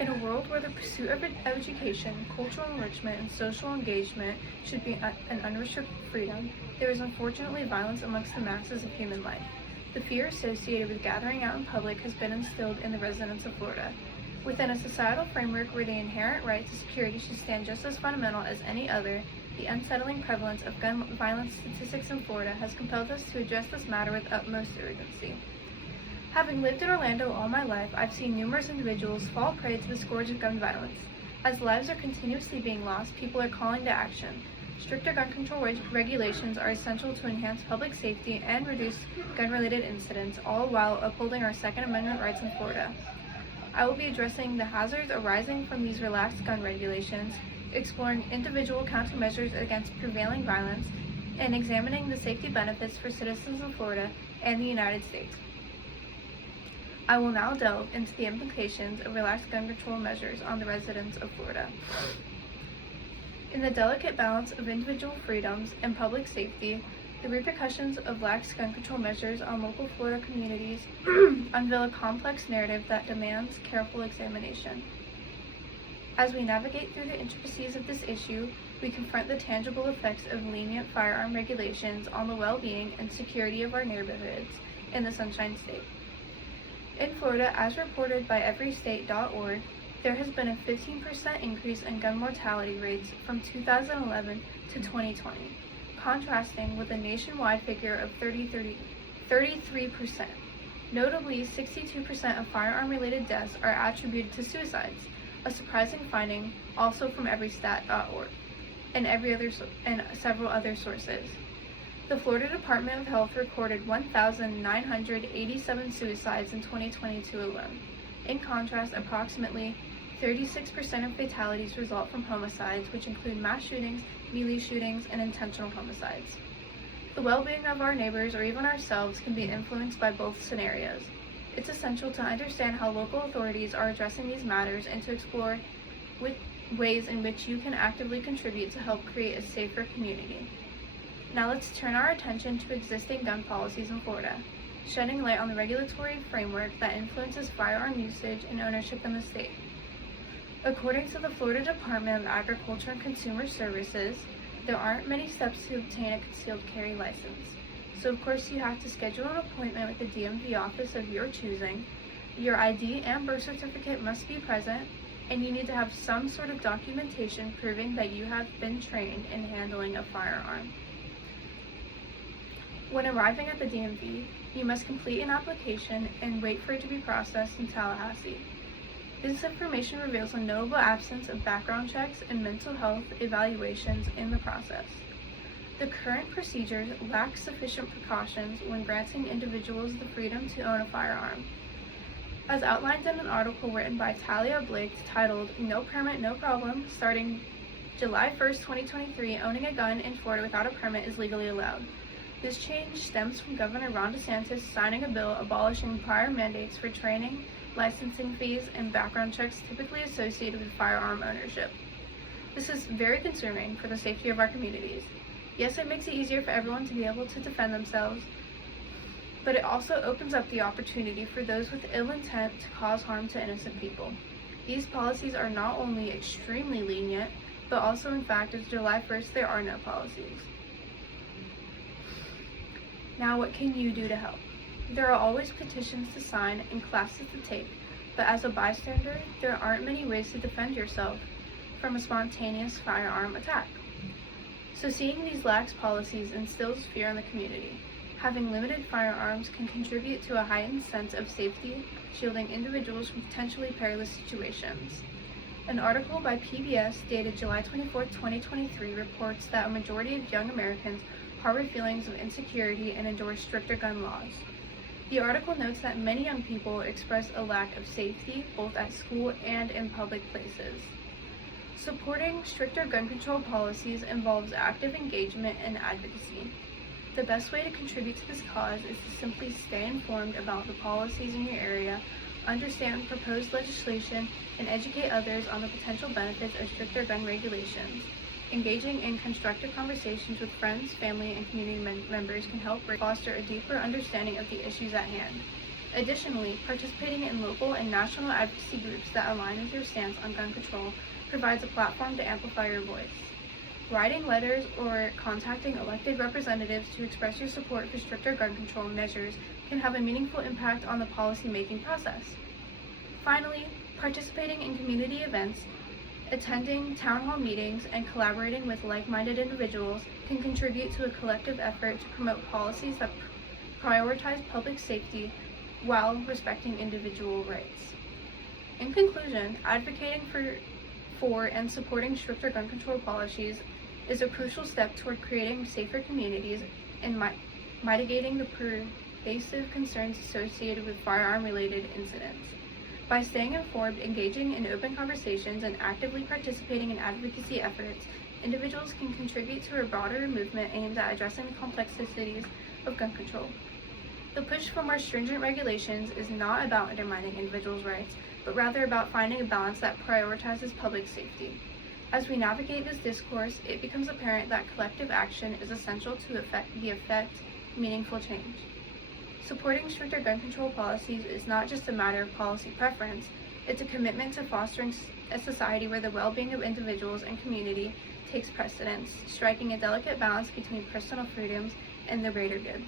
In a world where the pursuit of education, cultural enrichment, and social engagement should be an unrestricted freedom, there is unfortunately violence amongst the masses of human life. The fear associated with gathering out in public has been instilled in the residents of Florida. Within a societal framework where the inherent right to security should stand just as fundamental as any other, the unsettling prevalence of gun violence statistics in Florida has compelled us to address this matter with utmost urgency. Having lived in Orlando all my life, I've seen numerous individuals fall prey to the scourge of gun violence. As lives are continuously being lost, people are calling to action. Stricter gun control regulations are essential to enhance public safety and reduce gun-related incidents, all while upholding our Second Amendment rights in Florida. I will be addressing the hazards arising from these relaxed gun regulations, exploring individual countermeasures against prevailing violence, and examining the safety benefits for citizens of Florida and the United States. I will now delve into the implications of relaxed gun control measures on the residents of Florida. In the delicate balance of individual freedoms and public safety, the repercussions of lax gun control measures on local Florida communities unveil a complex narrative that demands careful examination. As we navigate through the intricacies of this issue, we confront the tangible effects of lenient firearm regulations on the well-being and security of our neighborhoods in the Sunshine State. In Florida, as reported by everystate.org, there has been a 15% increase in gun mortality rates from 2011 to 2020, contrasting with a nationwide figure of 33%. Notably, 62% of firearm-related deaths are attributed to suicides, a surprising finding also from everystat.org and several other sources. The Florida Department of Health recorded 1,987 suicides in 2022 alone. In contrast, approximately 36% of fatalities result from homicides, which include mass shootings, melee shootings, and intentional homicides. The well-being of our neighbors or even ourselves can be influenced by both scenarios. It's essential to understand how local authorities are addressing these matters and to explore ways in which you can actively contribute to help create a safer community. Now let's turn our attention to existing gun policies in Florida, shedding light on the regulatory framework that influences firearm usage and ownership in the state. According to the Florida Department of Agriculture and Consumer Services, there aren't many steps to obtain a concealed carry license. So of course you have to schedule an appointment with the DMV office of your choosing. Your ID and birth certificate must be present, and you need to have some sort of documentation proving that you have been trained in handling a firearm. When arriving at the DMV, you must complete an application and wait for it to be processed in Tallahassee. This information reveals a notable absence of background checks and mental health evaluations in the process. The current procedures lack sufficient precautions when granting individuals the freedom to own a firearm. As outlined in an article written by Talia Blake titled "No Permit, No Problem," starting July 1st, 2023, owning a gun in Florida without a permit is legally allowed. This change stems from Governor Ron DeSantis signing a bill abolishing prior mandates for training, licensing fees, and background checks typically associated with firearm ownership. This is very concerning for the safety of our communities. Yes, it makes it easier for everyone to be able to defend themselves, but it also opens up the opportunity for those with ill intent to cause harm to innocent people. These policies are not only extremely lenient, but also in fact, as of July 1st, there are no policies. Now, what can you do to help? There are always petitions to sign and classes to take, but as a bystander, there aren't many ways to defend yourself from a spontaneous firearm attack. So seeing these lax policies instills fear in the community. Having limited firearms can contribute to a heightened sense of safety, shielding individuals from potentially perilous situations. An article by PBS dated July 24, 2023 reports that a majority of young Americans harbor feelings of insecurity and endorse stricter gun laws. The article notes that many young people express a lack of safety both at school and in public places. Supporting stricter gun control policies involves active engagement and advocacy. The best way to contribute to this cause is to simply stay informed about the policies in your area, understand proposed legislation, and educate others on the potential benefits of stricter gun regulations. Engaging in constructive conversations with friends, family, and community members can help foster a deeper understanding of the issues at hand. Additionally, participating in local and national advocacy groups that align with your stance on gun control provides a platform to amplify your voice. Writing letters or contacting elected representatives to express your support for stricter gun control measures can have a meaningful impact on the policy-making process. Finally, participating in community events, attending town hall meetings, and collaborating with like-minded individuals can contribute to a collective effort to promote policies that prioritize public safety while respecting individual rights. In conclusion, advocating for and supporting stricter gun control policies is a crucial step toward creating safer communities and mitigating the pervasive concerns associated with firearm-related incidents. By staying informed, engaging in open conversations, and actively participating in advocacy efforts, individuals can contribute to a broader movement aimed at addressing the complexities of gun control. The push for more stringent regulations is not about undermining individuals' rights, but rather about finding a balance that prioritizes public safety. As we navigate this discourse, it becomes apparent that collective action is essential to effect meaningful change. Supporting stricter gun control policies is not just a matter of policy preference, it's a commitment to fostering a society where the well-being of individuals and community takes precedence, striking a delicate balance between personal freedoms and the greater good.